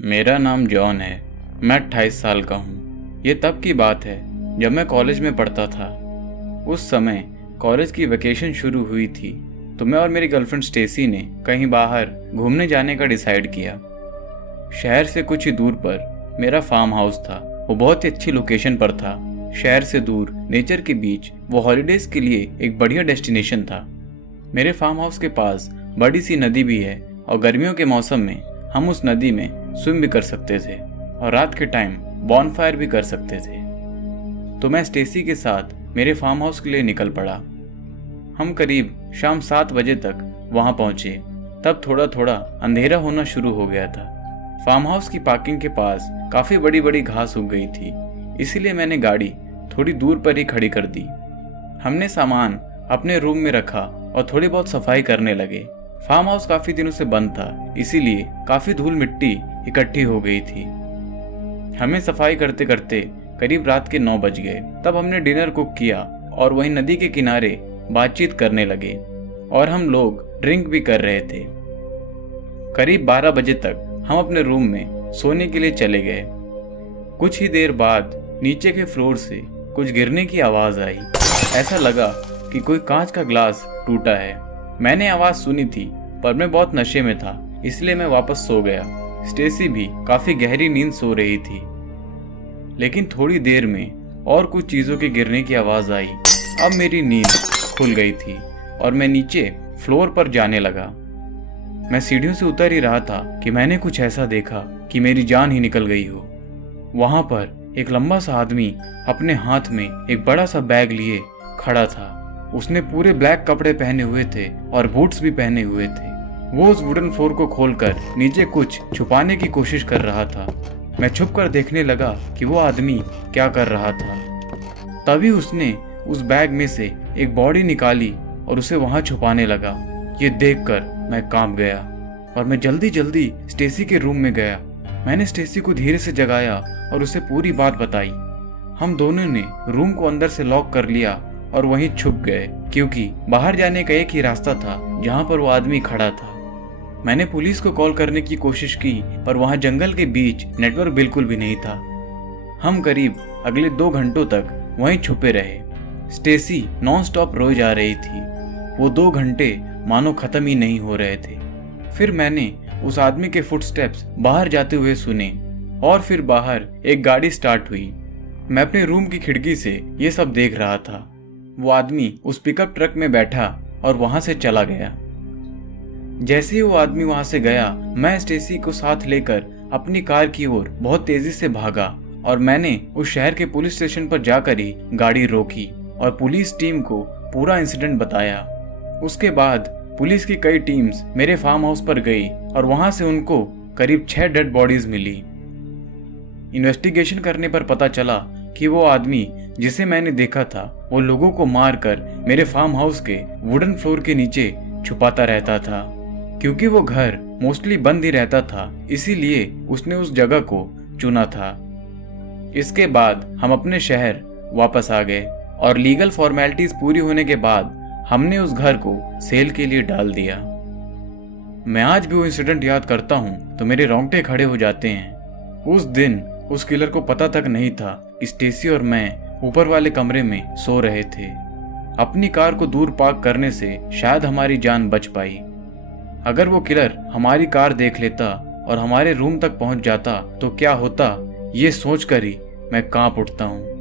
मेरा नाम जॉन है। मैं 28 साल का हूँ। ये तब की बात है जब मैं कॉलेज में पढ़ता था। उस समय कॉलेज की वेकेशन शुरू हुई थी तो मैं और मेरी गर्लफ्रेंड स्टेसी ने कहीं बाहर घूमने जाने का डिसाइड किया। शहर से कुछ ही दूर पर मेरा फार्म हाउस था। वो बहुत ही अच्छी लोकेशन पर था। शहर से दूर नेचर के बीच वो हॉलीडेज के लिए एक बढ़िया डेस्टिनेशन था। मेरे फार्म हाउस के पास बड़ी सी नदी भी है और गर्मियों के मौसम में हम उस नदी में स्विम भी कर सकते थे और रात के टाइम बॉनफायर भी कर सकते थे। तो मैं स्टेसी के साथ मेरे फार्म हाउस के लिए निकल पड़ा। हम करीब शाम 7 बजे तक वहां पहुंचे। तब थोड़ा थोड़ा अंधेरा होना शुरू हो गया था। फार्म हाउस की पार्किंग के पास काफी बड़ी बड़ी घास उग गई थी, इसीलिए मैंने गाड़ी थोड़ी दूर पर ही खड़ी कर दी। हमने सामान अपने रूम में रखा और थोड़ी बहुत सफाई करने लगे। फार्म हाउस काफी दिनों से बंद था, इसीलिए काफी धूल मिट्टी इकट्ठी हो गई थी। हमें सफाई करते करते करीब रात के 9 बज गए। तब हमने डिनर कुक किया और वहीं नदी के किनारे बातचीत करने लगे और हम लोग ड्रिंक भी कर रहे थे। करीब 12 बजे तक हम अपने रूम में सोने के लिए चले गए। कुछ ही देर बाद नीचे के फ्लोर से कुछ गिरने की आवाज आई। ऐसा लगा कि कोई कांच का ग्लास टूटा है। मैंने आवाज सुनी थी पर मैं बहुत नशे में था, इसलिए मैं वापस सो गया। स्टेसी भी काफी गहरी नींद सो रही थी। लेकिन थोड़ी देर में और कुछ चीजों के गिरने की आवाज आई। अब मेरी नींद खुल गई थी और मैं नीचे फ्लोर पर जाने लगा। मैं सीढ़ियों से उतर ही रहा था कि मैंने कुछ ऐसा देखा कि मेरी जान ही निकल गई हो। वहां पर एक लंबा सा आदमी अपने हाथ में एक बड़ा सा बैग लिए खड़ा था। उसने पूरे ब्लैक कपड़े पहने हुए थे और बूट्स भी पहने हुए थे। वो उस वुडन फ्लोर को खोलकर नीचे कुछ छुपाने की कोशिश कर रहा था। मैं छुप कर देखने लगा कि वो आदमी क्या कर रहा था। तभी उसने उस बैग में से एक बॉडी निकाली और उसे वहां छुपाने लगा। ये देखकर मैं कांप गया और मैं जल्दी जल्दी स्टेसी के रूम में गया। मैंने स्टेसी को धीरे से जगाया और उसे पूरी बात बताई। हम दोनों ने रूम को अंदर से लॉक कर लिया और वहीं छुप गए, क्योंकि बाहर जाने का एक ही रास्ता था जहां पर वो आदमी खड़ा था। मैंने पुलिस को कॉल करने की कोशिश की पर वहां जंगल के बीच नेटवर्क बिल्कुल भी नहीं था। हम करीब अगले 2 घंटों तक वहीं छुपे रहे। स्टेसी नॉन स्टॉप रोई जा रही थी। वो 2 घंटे मानो खत्म ही नहीं हो रहे थे। फिर मैंने उस आदमी के फुटस्टेप्स बाहर जाते हुए सुने और फिर बाहर एक गाड़ी स्टार्ट हुई। मैं अपने रूम की खिड़की से ये सब देख रहा था। वो आदमी उस पिकअप ट्रक में बैठा और वहां से चला गया। जैसे ही वो आदमी वहां से गया, मैं स्टेसी को साथ लेकर अपनी कार की ओर बहुत तेजी से भागा और मैंने उस शहर के पुलिस स्टेशन पर जाकर ही गाड़ी रोकी और पुलिस टीम को पूरा इंसिडेंट बताया। उसके बाद पुलिस की कई टीम्स मेरे फार्म हाउस पर गई और वहां से उनको करीब 6 डेड बॉडीज मिली। इन्वेस्टिगेशन करने पर पता चला कि वो आदमी जिसे मैंने देखा था वो लोगों को मारकर मेरे फार्म हाउस के वुडन फ्लोर के नीचे छुपाता रहता था। क्योंकि वो घर मोस्टली बंद ही रहता था, इसीलिए उसने उस जगह को चुना था। इसके बाद हम अपने शहर वापस आ गए और लीगल फॉर्मेलिटीज पूरी होने के बाद हमने उस घर को सेल के लिए डाल दिया। मैं आज भी वो इंसिडेंट याद करता हूँ तो मेरे रोंगटे खड़े हो जाते हैं। उस दिन उस किलर को पता तक नहीं था कि स्टेसी और मैं ऊपर वाले कमरे में सो रहे थे। अपनी कार को दूर पार्क करने से शायद हमारी जान बच पाई। अगर वो किलर हमारी कार देख लेता और हमारे रूम तक पहुंच जाता तो क्या होता, ये सोचकर ही मैं कांप उठता हूँ।